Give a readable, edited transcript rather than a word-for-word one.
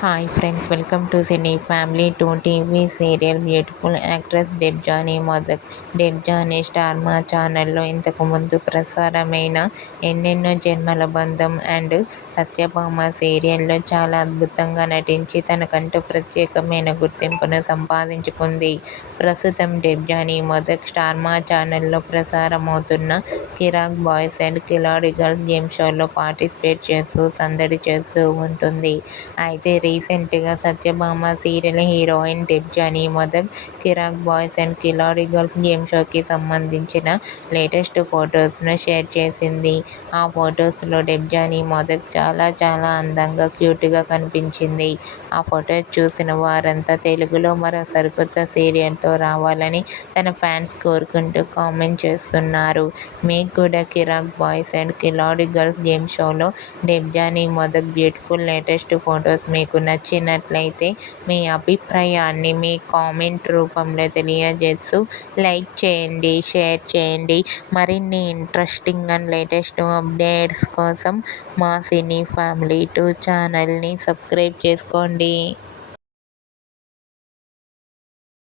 Hi friends, welcome to cine family 2 TV serial. Beautiful actress Debjani Modak. Debjani Star Maa ఛానల్లో ఇంతకుముందు ప్రసారమైన ఎన్నెన్నో జన్మల బంధం అండ్ సత్యభామ సీరియల్లో చాలా అద్భుతంగా నటించి తనకంటూ ప్రత్యేకమైన గుర్తింపును సంపాదించుకుంది. ప్రస్తుతం డెబ్జానీ మొదక్ స్టార్ మా ఛానల్లో ప్రసారమవుతున్న Kiraak Boys and Khiladi Girls game షోలో పార్టిసిపేట్ చేస్తూ సందడి చేస్తూ ఉంటుంది. అయితే రీసెంట్గా Satyabhama serial heroine Debjani Modak Kiraak Boys and Khiladi Girls game షోకి సంబంధించిన లేటెస్ట్ ఫొటోస్ను షేర్ చేసింది. ఆ ఫొటోస్లో డెబ్జానీ మొదక్ చాలా అందంగా క్యూట్గా కనిపించింది. ఆ ఫొటోస్ చూసిన వారంతా తెలుగులో మరో సరికొత్త సీరియల్తో రావాలని తన ఫ్యాన్స్ కోరుకుంటూ కామెంట్ చేస్తున్నారు. మీకు కూడా కిరాక్ Boys and Khiladi Girls game షోలో Debjani Modak beautiful latest photos మీకు నచ్చినట్లయితే మీ అభిప్రాయాన్ని మీ కామెంట్ రూపంలో తెలియజేస్తూ లైక్ చేయండి, షేర్ చేయండి. మరిన్ని ఇంట్రెస్టింగ్ అండ్ లేటెస్ట్ అప్డేట్స్ కోసం మా సినీ ఫ్యామిలీ 2 ఛానల్ని సబ్స్క్రైబ్ చేసుకోండి.